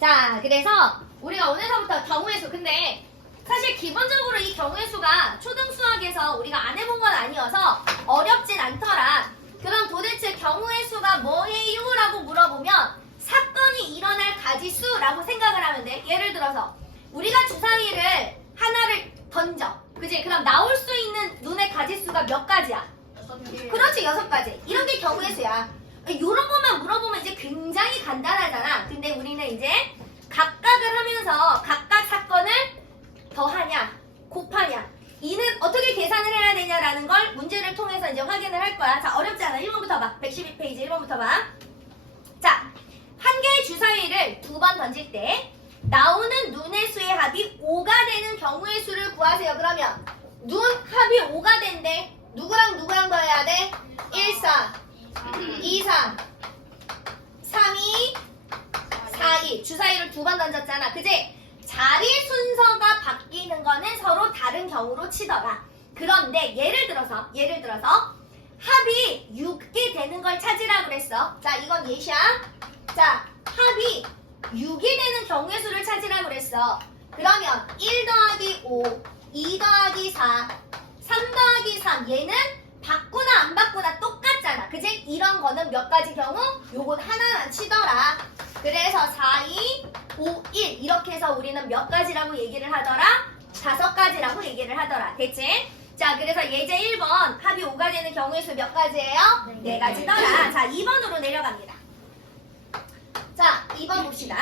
자, 그래서 우리가 오늘서부터 경우의 수, 근데 사실 기본적으로 이 경우의 수가 초등수학에서 우리가 안 해본 건 아니어서 어렵진 않더라. 그럼 도대체 경우의 수가 뭐예요? 라고 물어보면 사건이 일어날 가지수라고 생각을 하면 돼. 예를 들어서 우리가 주사위를 하나를 던져. 그지? 그럼 나올 수 있는 눈의 가지수가 몇 가지야? 6개. 그렇지, 6가지. 이런 게 경우의 수야. 이런 것만 물어보면 이제 굉장히 간단하잖아. 근데 우리는 이제 각각을 하면서 각각 사건을 더하냐, 곱하냐, 이는 어떻게 계산을 해야 되냐라는 걸 문제를 통해서 이제 확인을 할 거야. 자, 어렵지 않아. 1번부터 봐. 112페이지 1번부터 봐. 자, 한 개의 주사위를 2번 던질 때 나오는 눈의 수의 합이 5가 되는 경우의 수를 구하세요. 그러면 눈 합이 5가 된대. 누구랑 누구랑 더해야 돼? 1, 4, 2, 3, 3, 2, 4, 2. 주사위를 2번 던졌잖아. 그지? 자리 순서가 바뀌는 거는 서로 다른 경우로 치더라. 그런데 예를 들어서 합이 6이 되는 걸 찾으라 그랬어. 자, 이건 예시야. 자, 합이 6이 되는 경우의 수를 찾으라 그랬어. 그러면 1 더하기 5, 2 더하기 4, 3 더하기 3. 얘는 바꾸나 안 바꾸나 똑같잖아. 그지? 이런 거는 몇 가지 경우? 요건 하나만 치더라. 그래서 4, 2, 5, 1 이렇게 해서 우리는 몇 가지라고 얘기를 하더라? 5가지라고 얘기를 하더라. 됐지? 자, 그래서 예제 1번 합이 5가 되는 경우의 수 몇 가지예요? 4가지더라. 자, 2번으로 내려갑니다. 자, 2번 봅시다.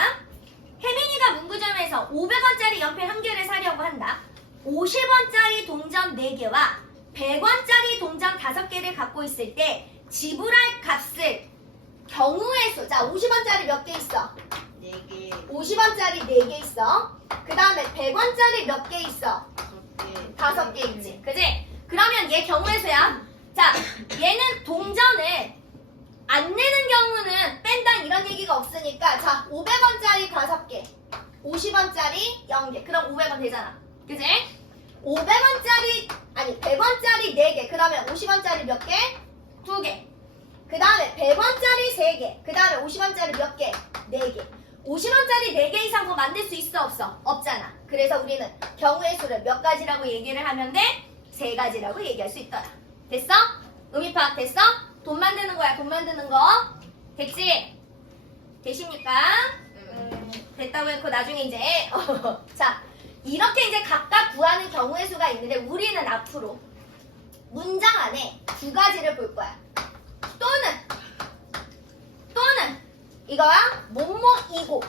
혜민이가 문구점에서 500원짜리 연필 1개를 사려고 한다. 50원짜리 동전 4개와 100원짜리 동전 5개를 갖고 있을 때 지불할 값을 경우의 수. 자, 50원짜리 몇 개 있어? 4개. 50원짜리 4개 있어. 그 다음에 100원짜리 몇 개 있어? 5개 있지. 그지? 그러면 얘 경우의 수야. 자, 얘는 동전을 안 내는 경우는 뺀다 이런 얘기가 없으니까 자, 500원짜리 5개, 50원짜리 0개. 그럼 500원 되잖아. 그지? 500원짜리, 아니 100원짜리 4개. 그러면 50원짜리 몇 개? 2개. 그 다음에 100원짜리 3개. 그 다음에 50원짜리 몇 개? 4개. 50원짜리 4개 이상 더 만들 수 있어 없어? 없잖아. 그래서 우리는 경우의 수를 몇 가지라고 얘기를 하면 돼? 3가지라고 얘기할 수 있더라. 됐어? 의미 파악 됐어? 돈 만드는 거야. 돈 만드는 거. 됐지? 되십니까? 됐다고 해놓고 나중에 이제 자, 이렇게 이제 각각 구하는 경우의 수가 있는데 우리는 앞으로 문장 안에 2가지를 볼 거야. 또는 이거야 뭐뭐이고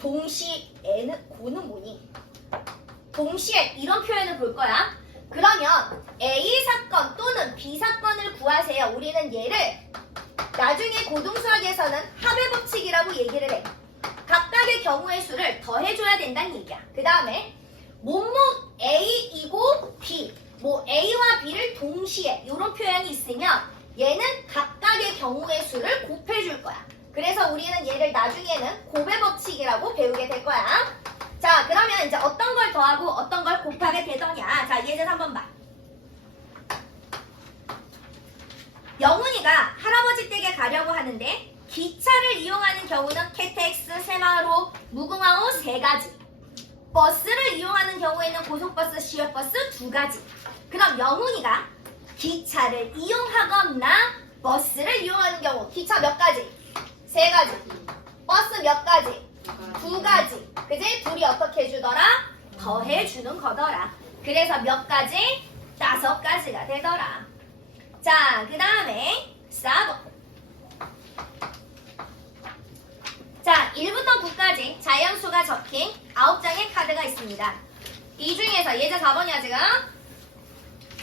동시에는 고는 뭐니? 동시에 이런 표현을 볼 거야. 그러면 A 사건 또는 B 사건을 구하세요. 우리는 얘를 나중에 고등수학에서는 합의 법칙이라고 얘기를 해. 각각의 경우의 수를 더해줘야 된다는 얘기야. 그 다음에 뭐뭐 A이고 B, 뭐 A와 B를 동시에 이런 표현이 있으면 얘는 각각의 경우의 수를 곱해줄 거야. 그래서 우리는 얘를 나중에는 곱의 법칙이라고 배우게 될 거야. 자, 그러면 이제 어떤 걸 더하고 어떤 걸 곱하게 되더냐. 자, 예제 3번 봐. 영훈이가 할아버지 댁에 가려고 하는데 기차를 이용하는 경우는 KTX, 새마을호, 무궁화호 3가지. 버스를 이용하는 경우에는 고속버스, 시외버스 2가지. 그럼 영훈이가 기차를 이용하거나 버스를 이용하는 경우 기차 몇 가지? 3가지. 버스 몇 가지? 2가지. 그지? 둘이 어떻게 해주더라? 더해주는 거더라. 그래서 몇 가지? 5가지가 되더라. 자, 그 다음에 4번. 자, 1부터 9까지 자연수가 적힌 9장의 카드가 있습니다. 이 중에서 예제 4번이야 지금.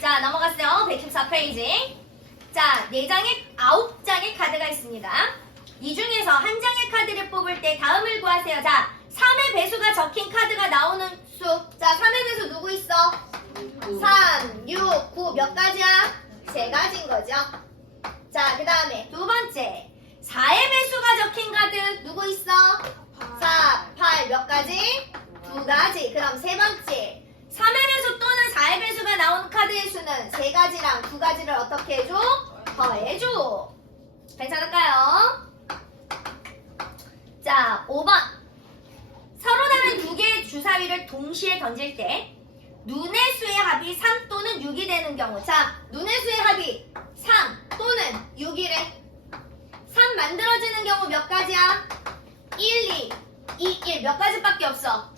자, 넘어갔어요. 114페이지. 자, 9장의 카드가 있습니다. 이 중에서 한 장의 카드를 뽑을 때 다음을 구하세요. 자, 3의 배수가 적힌 카드가 나오는 수. 자, 3의 배수 누구 있어? 3, 6, 9 몇 가지야? 3가지인 거죠. 자, 그 다음에 두 번째 4의 배수가 적힌 카드 누구 있어? 4, 8 몇 가지? 2가지. 그럼 세 번째 3의 배수 또는 4의 배수가 나온 카드의 수는 3가지랑 2가지를 어떻게 해줘? 더해줘. 괜찮을까요? 자, 5번. 서로 다른 두 개의 주사위를 동시에 던질 때 눈의 수의 합이 3 또는 6이 되는 경우. 자, 눈의 수의 합이 3 또는 6이래. 3 만들어지는 경우 몇 가지야? 1, 2, 2, 1. 몇 가지밖에 없어?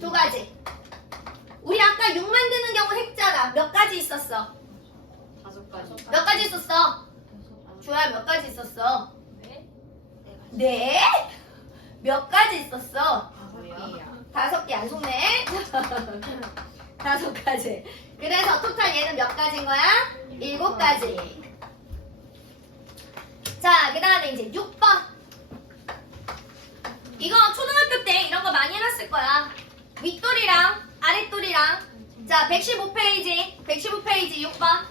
두 가지. 우리 아까 6 만드는 경우 했잖아. 몇 가지 있었어? 5가지. 몇 가지 있었어? 주야 몇 가지 있었어? 네? 몇 가지 있었어? 5개야. 5개 안 속네. 5가지. 그래서 토탈 얘는 몇 가지인 거야? 7가지. 자, 그 다음에 이제 6번. 이거 초등학교 때 이런 거 많이 해놨을 거야. 윗돌이랑 아랫돌이랑. 자, 115페이지. 115페이지 6번.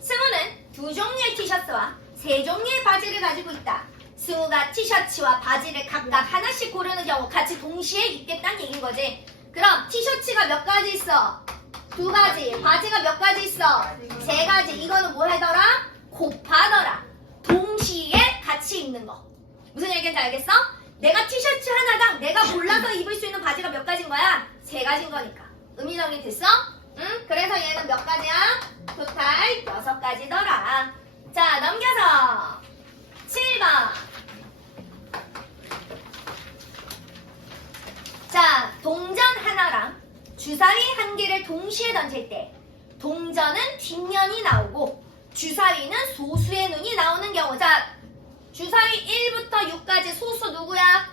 승우는 2종류의 티셔츠와 3종류의 바지를 가지고 있다. 승우가 티셔츠와 바지를 각각 하나씩 고르는 경우 같이 동시에 입겠다는 얘기인 거지. 그럼 티셔츠가 몇 가지 있어? 2가지. 바지가 몇 가지 있어? 3가지. 이거는 뭐 하더라? 곱하더라. 동시에 같이 입는 거. 무슨 얘기인지 알겠어? 내가 티셔츠 하나당 내가 골라서 입을 수 있는 바지가 몇 가지인 거야? 3가지인 거니까. 의미 정리 됐어? 응? 그래서 얘는 몇 가지야? 토탈 6가지더라. 자, 넘겨서 7번. 자, 동전 하나랑 주사위 한 개를 동시에 던질 때 동전은 뒷면이 나오고 주사위는 소수의 눈이 나오는 경우. 자, 주사위 1부터 6까지 소수 누구야?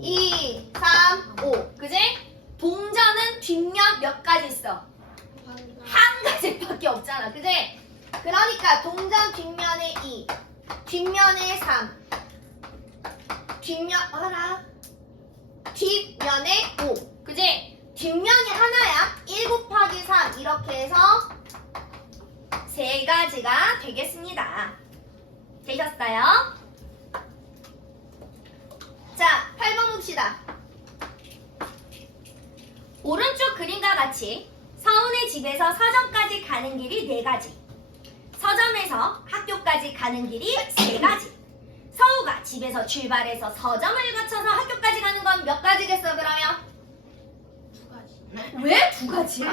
2, 3, 5. 그지? 동전은 뒷면 몇 가지 있어? 한 가지밖에 없잖아. 그지? 그러니까 동전 뒷면에 2, 뒷면에 3, 뒷면에 5. 그지? 뒷면이 하나야. 1 곱하기 3 이렇게 해서 3가지가 되겠습니다. 되셨어요? 자, 8번 봅시다. 오른쪽 그림과 같이 서운의 집에서 서점까지 가는 길이 4가지. 서점에서 학교까지 가는 길이 3가지. 서우가 집에서 출발해서 서점을 거쳐서 학교까지 가는 건 몇 가지겠어, 그러면? 2가지. 왜 2가지야?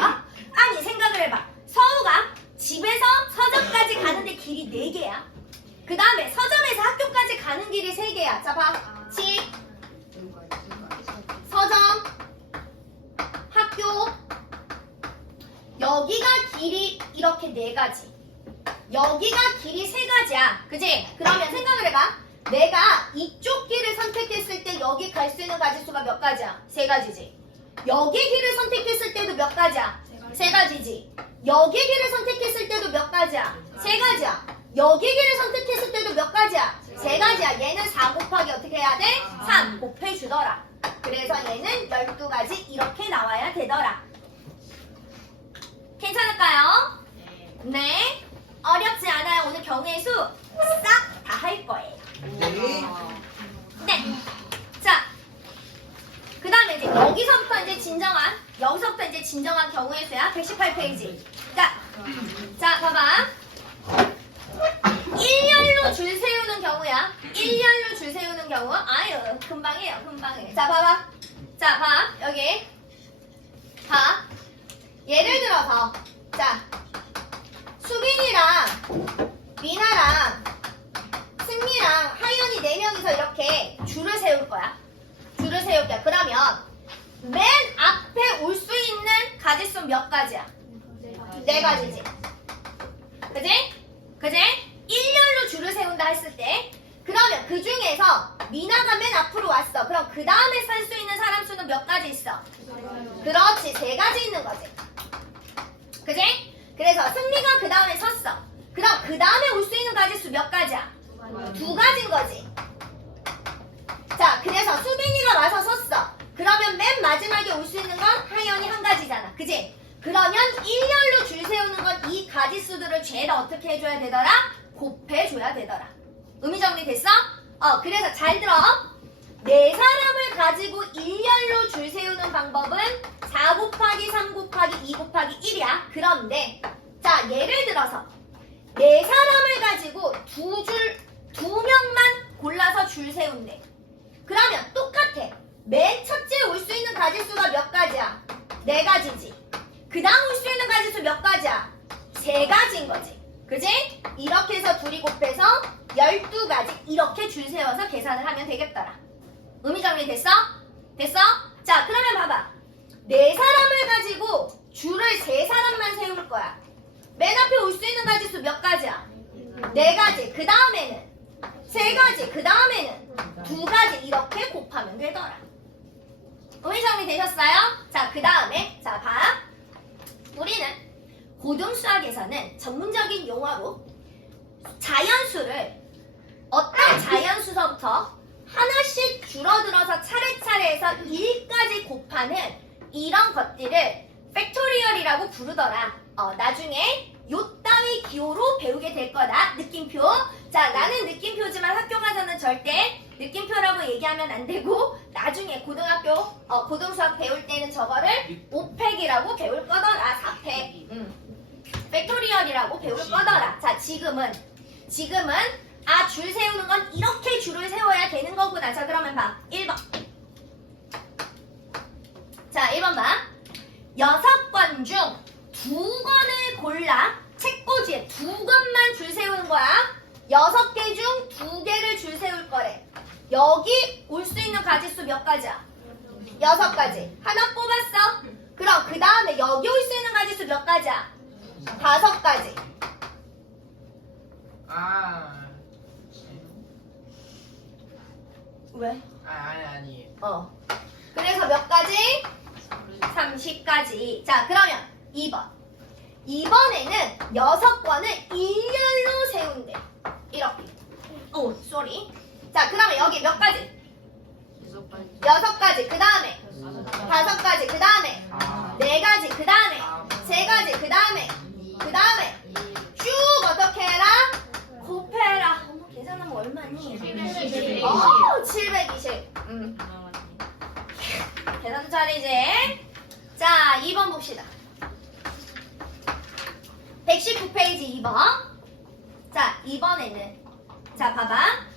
아니, 생각을 해봐. 서우가 집에서 서점까지 가는데 길이 4개야. 그 다음에 서점에서 학교까지 가는 길이 3개야. 자, 봐. 집, 서점, 학교. 여기가 길이 이렇게 4가지. 여기가 길이 3가지야. 그지? 그러면 생각을 해봐. 내가 이쪽 길을 선택했을 때 여기 갈 수 있는 가지수가 몇 가지야? 3가지지. 여기 길을 선택했을 때도 몇 가지야? 3가지지. 여기 길을 선택했을 때도 몇 가지야? 3가지야. 여기 길을 선택했을 때도 몇 가지야? 3가지야. 얘는 4 곱하기 어떻게 해야 돼? 3 곱해주더라. 그래서 얘는 12가지 이렇게 나와야 되더라. 괜찮을까요? 네. 어렵지 않아요. 오늘 경우의 수 싹 다 할 거예요. 네. 자, 그 다음에 이제 여기서부터 이제 진정한 경우의 수야. 118페이지. 자, 봐봐. 1열로 줄 세우는 경우야. 1열로 줄 세우는 경우. 아유, 금방이에요, 금방이에요. 자, 봐봐. 자, 봐. 여기. 봐. 예를 들어서, 자, 수빈이랑 미나랑 승미랑 하연이 4명이서 이렇게 줄을 세울 거야. 줄을 세울 거야. 그러면 맨 앞에 올 수 있는 가지수 몇 가지야? 4가지지. 그지? 그지? 1열로 줄을 세운다 했을 때 그러면 그 중에서 미나가 맨 앞으로 왔어. 그럼 그 다음에 살 수 있는 사람 수는 몇 가지 있어? 그렇지. 3가지 있는 거지. 그지? 그래서 승리가 그 다음에 섰어. 그럼 그 다음에 올 수 있는 가지수 몇 가지야? 2가지인 거지. 자, 그래서 수빈이가 와서 섰어. 그러면 맨 마지막에 올 수 있는 건 하연이 1가지잖아. 그지? 그러면 1열로 줄 세우는 건 이 가지수들을 죄다 어떻게 해줘야 되더라? 곱해줘야 되더라. 의미 정리 됐어? 그래서 잘 들어. 4사람을 가지고 1열로 줄 세우는 방법은 4 곱하기 3 곱하기 2 곱하기 1이야. 그런데 자, 예를 들어서 4사람을 가지고 2명만 골라서 줄 세운대. 그러면 똑같아. 맨 첫째 올 수 있는 가지수가 몇 가지야? 4가지지. 그 다음 올 수 있는 가지수 몇 가지야? 3가지인 거지. 그지? 이렇게 해서 둘이 곱해서 12가지 이렇게 줄 세워서 계산을 하면 되겠더라. 의미 정리됐어? 됐어? 자, 그러면 봐봐. 4사람을 가지고 줄을 3사람만 세울 거야. 맨 앞에 올 수 있는 가지수 몇 가지야? 4가지. 그 다음에는 3가지. 그 다음에는 2가지. 이렇게 곱하면 되더라. 의미 정리되셨어요? 자, 그 다음에 자, 봐. 우리는 고등수학에서는 전문적인 용어로 자연수를 어떤 자연수서부터 하나씩 줄어들어서 차례차례 해서 1까지 곱하는 이런 것들을 팩토리얼이라고 부르더라. 나중에 요따위 기호로 배우게 될 거다. 느낌표. 자, 나는 느낌표지만 학교 가서는 절대 느낌표라고 얘기하면 안 되고 나중에 고등수학 배울 때는 저거를 5팩이라고 배울 거더라. 4팩. 팩토리얼이라고 배울 거더라. 자, 지금은 줄 세우는 건 이렇게 줄을 세워야 되는 거구나. 자, 그러면 봐. 1번. 자, 1번 봐. 6권 중 2권을 골라 책꽂이에 2권만 줄 세우는 거야. 6개 중 2개를 줄 세울 거래. 여기 올 수 있는 가지수 몇 가지야? 6가지. 하나 뽑았어. 그럼 그 다음에 여기 올 수 있는 가지수 몇 가지야? 5가지. 왜? 아니. 그래서 몇 가지? 30가지. 자, 그러면 2번. 이번에는 6권을 일렬로 세운대. 이렇게. 쏘리. 자, 그러면 여기 몇 가지? 6가지. 그 다음에 5가지. 그 다음에 4가지. 그 다음에 3가지. 그 다음에 쭉 어떻게 해라? 곱해라. 어머, 계산하면 얼마니? 720. 720. 계산도 잘이지. 자, 2번 봅시다. 119페이지 2번. 자, 이번에는 자, 봐봐.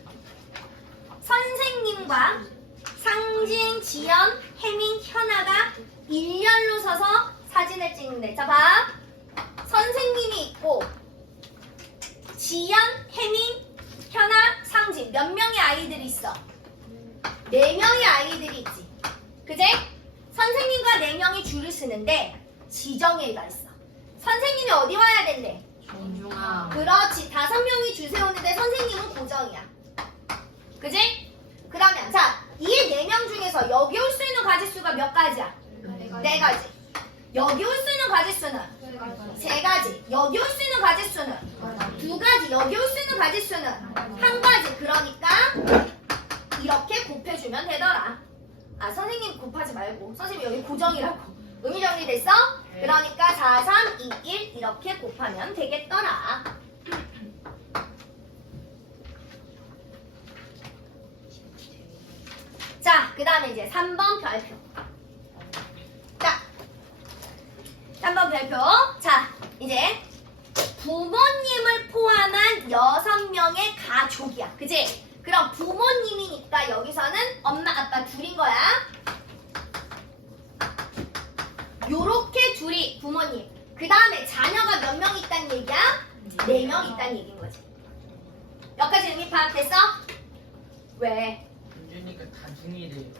선생님과 상진, 지연, 혜민, 현아가 일렬로 서서 사진을 찍는데. 자, 봐. 선생님이 있고 지연, 혜민, 현아, 상진 몇 명의 아이들이 있어? 4명의 아이들이 있지. 그제? 선생님과 4명이 줄을 쓰는데 지정일가 있어. 선생님이 어디 와야 된대? 정중앙. 그렇지. 5명이 줄 세우는데 선생님은 고정이야. 그지? 그러면 자, 이 4명 중에서 여기 올 수 있는 가지수가 몇 가지야? 4가지. 여기 올 수 있는 가지수는 3가지. 여기 올 수 있는 가지수는 2가지. 여기 올 수 있는 가지수는 1가지. 그러니까 이렇게 곱해주면 되더라. 선생님 곱하지 말고 선생님 여기 고정이라고. 의미 정리됐어? 그러니까 4, 3, 2, 1 이렇게 곱하면 되겠더라. 자, 그 다음에 이제 3번 별표. 자, 3번 별표. 자, 이제 부모님을 포함한 6명의 가족이야. 그치? 그럼 부모님이니까 여기서는 엄마, 아빠 둘인 거야. 요렇게 둘이 부모님. 그 다음에 자녀가 몇 명 있다는 얘기야? 4명 있다는 얘기인 거지. 여기까지 의미 파악됐어? 왜? 윤주니까 다중이래요.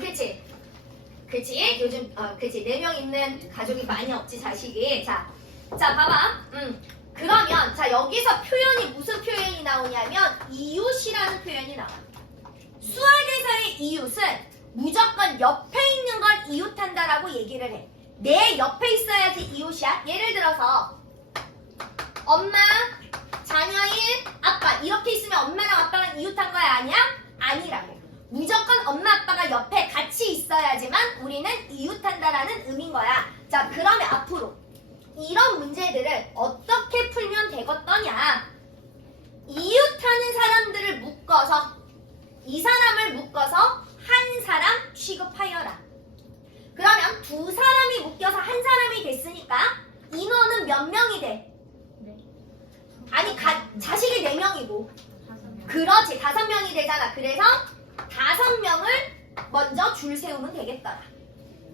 그치. 그치. 요즘, 그치. 4명 있는 가족이 많이 없지, 자식이. 자, 봐봐. 그러면, 자, 여기서 표현이 무슨 표현이 나오냐면, 이웃이라는 표현이 나와. 수학에서의 이웃은 무조건 옆에 있는 걸 이웃한다라고 얘기를 해. 내 옆에 있어야지 이웃이야. 예를 들어서, 엄마, 자녀인 아빠. 이렇게 있으면 엄마랑 아빠랑 이웃한 거야, 아니야? 아니라고. 무조건 엄마, 아빠가 옆에 같이 있어야지만 우리는 이웃한다라는 의미인 거야. 자, 그러면 앞으로 이런 문제들을 어떻게 풀면 되겠더냐? 이웃하는 사람들을 묶어서 이 사람을 묶어서 한 사람 취급하여라. 그러면 2사람이 묶여서 한 사람이 됐으니까 인원은 몇 명이 돼? 아니 자식이 4명이고 그렇지. 5명이 되잖아. 그래서 5명을 먼저 줄 세우면 되겠더라.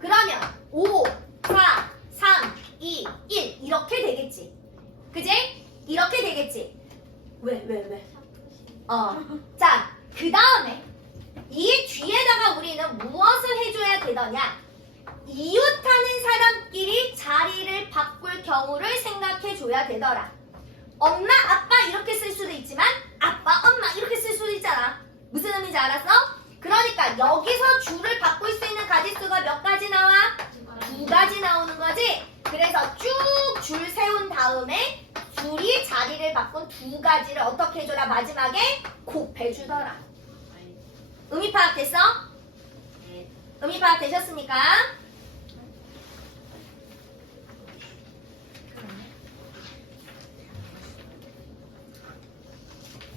그러면 5, 4, 3, 2, 1 이렇게 되겠지. 그지? 이렇게 되겠지. 왜? 자, 그 다음에 이 뒤에다가 우리는 무엇을 해줘야 되더냐? 이웃하는 사람끼리 자리를 바꿀 경우를 생각해 줘야 되더라. 엄마, 아빠 이렇게 쓸 수도 있지만 아빠, 엄마 이렇게 쓸 수도 있잖아. 무슨 의미인지 알았어? 그러니까 여기서 줄을 바꿀 수 있는 가짓수가 몇 가지 나와? 2가지 나오는 거지? 그래서 쭉 줄 세운 다음에 줄이 자리를 바꾼 2가지를 어떻게 해줘라? 마지막에 곱해주더라. 의미 파악됐어? 의미 파악되셨습니까?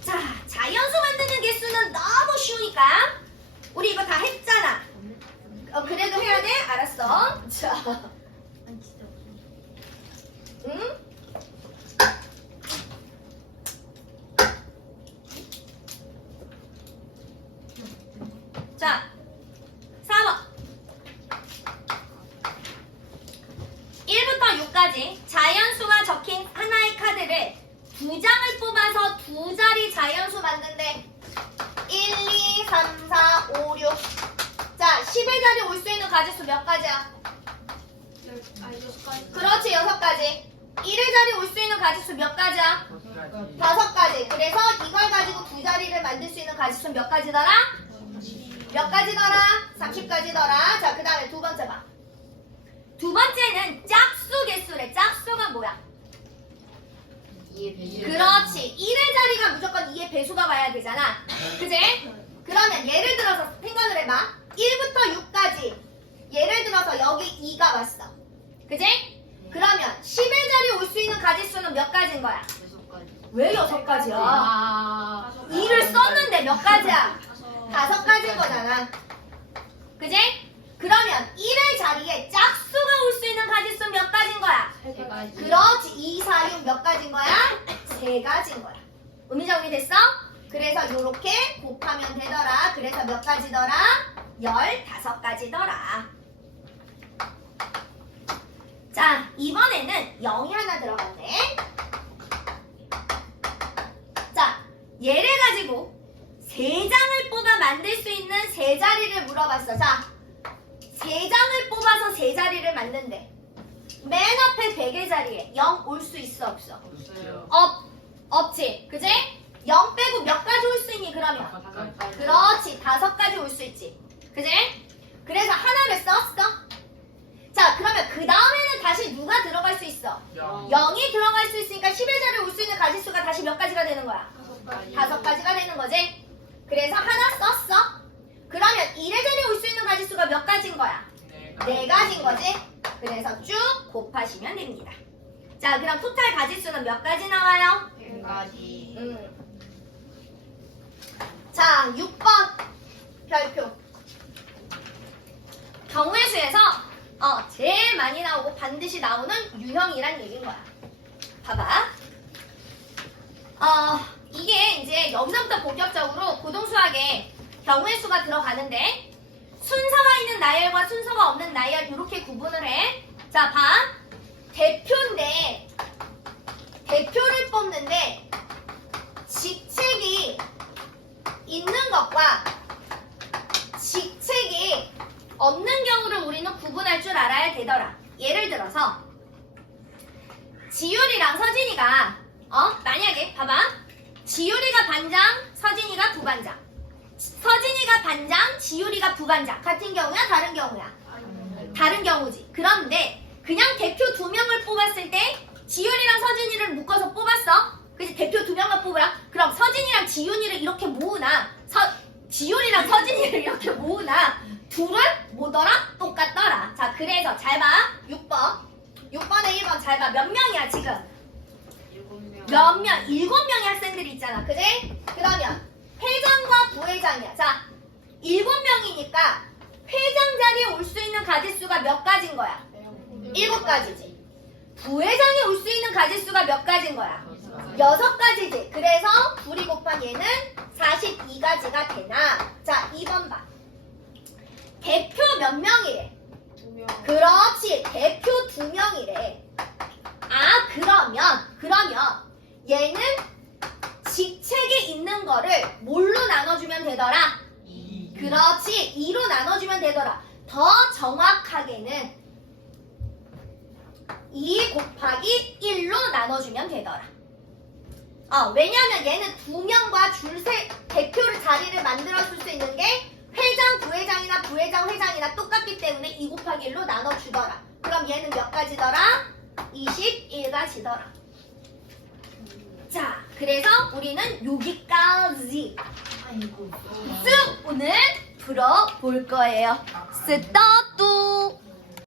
자, 자연수 만드는 개수는 너무 쉬우니까 우리 이거 다 했잖아. 그래도 해야 돼? 알았어. 자, 응? 자, 4번. 1부터 6까지 자연수가 적힌 하나의 카드를 2장을 뽑아서 2자리 자연수 만든대. 1, 2, 3, 4, 5, 6. 자, 10의 자리에 올 수 있는 가짓수 몇 가지야? 그렇지, 6가지. 1의 자리에 올 수 있는 가짓수 몇 가지야? 5가지. 그래서 이걸 가지고 2자리를 만들 수 있는 가짓수 몇 가지더라? 몇 가지더라? 30가지더라. 자, 그 다음에 2번째 봐. 2번째는 짝수 개수래. 짝수가 뭐야? 그렇지. 1의 자리가 무조건 2의 배수가 와야 되잖아. 그지? 그러면 예를 들어서 생각을 해봐. 1부터 6까지. 예를 들어서 여기 2가 왔어. 그지? 그러면 10의 자리에 올 수 있는 가짓수는 몇 가지인 거야? 왜 6가지야? 2를 썼는데 몇 가지야? 5가지인 거잖아. 그지? 그러면 1의 자리에 짝수가 올 수 있는 가짓수 몇 가지인 거야? 그렇지. 2, 4, 6 몇 가지인 거야? 3가지인 거야. 의미 정리 됐어? 그래서 이렇게 곱하면 되더라. 그래서 몇 가지더라? 15가지더라. 자, 이번에는 0이 하나 들어갔네. 자, 얘를 가지고 3장을 뽑아 만들 수 있는 3자리를 물어봤어. 자, 3장을 뽑아서 3자리를 만든대. 맨 앞에 100의 자리에 0 올 수 있어, 없어? 없지. 그지? 0 빼고 몇 가지 올 수 있니, 그러면? 그렇지. 5가지 올 수 있지. 그지? 그래서 하나를 썼어. 자, 그러면 그 다음에는 다시 누가 들어갈 수 있어? 0이 들어갈 수 있으니까 10의 자리에 올 수 있는 가짓수가 다시 몇 가지가 되는 거야? 5가지가 되는 거지? 그래서 하나 썼어. 그러면 1의 자리에 올 수 있는 가짓수가 몇 가지인 거야? 4가지인 거지? 그래서 쭉 곱하시면 됩니다. 자, 그럼 토탈 가짓수는 몇 가지 나와요? 100가지. 자, 6번 별표. 경우의 수에서 제일 많이 나오고 반드시 나오는 유형이란 얘기인 거야. 봐봐. 이게 이제 여기서부터 본격적으로 고등수학에 경우의 수가 들어가는데 순서가 있는 나열과 순서가 없는 나열 이렇게 구분을 해. 자, 봐. 대표인데 대표를 뽑는데 직책이 있는 것과 직책이 없는 경우를 우리는 구분할 줄 알아야 되더라. 예를 들어서 지율이랑 서진이가 만약에 봐봐. 지율이가 반장, 서진이가 부반장. 서진이가 반장, 지율이가 부반장. 같은 경우야, 다른 경우야? 다른 경우지. 그런데 그냥 대표 2명을 뽑았을 때 지율이랑 서진이를 묶어서 뽑았어. 그래서 대표 2명만 뽑으라. 그럼 서진이랑 지윤이를 이렇게 모으나 지율이랑 서진이를 이렇게 모으나 둘은 뭐더라? 똑같더라. 자, 그래서 잘 봐. 6번에 1번 잘 봐. 몇 명이야 지금? 7명. 몇 명? 7명의 학생들이 있잖아. 그지? 그러면 회장과 부회장이야. 자, 7명이니까 회장 자리에 올 수 있는 가짓수가 몇 가지인 거야? 7가지지. 부회장에 올 수 있는 가짓수가 몇 가지인 거야? 6가지지. 그래서 2이 곱한 얘는 가지가 되나? 자, 2번 봐. 대표 몇 명이래? 2명. 그렇지. 대표 2명이래. 아, 그러면 얘는 직책에 있는 거를 뭘로 나눠주면 되더라? 2. 그렇지. 2로 나눠주면 되더라. 더 정확하게는 2 곱하기 1로 나눠주면 되더라. 왜냐면 얘는 2명과 대표를 자리를 만들어줄 수 있는 게 회장, 부회장이나 부회장, 회장이나 똑같기 때문에 2 곱하기 1로 나눠주더라. 그럼 얘는 몇 가지더라? 21가지더라. 자, 그래서 우리는 여기까지 아이고. 쭉 오늘 풀어볼 거예요. 스타트!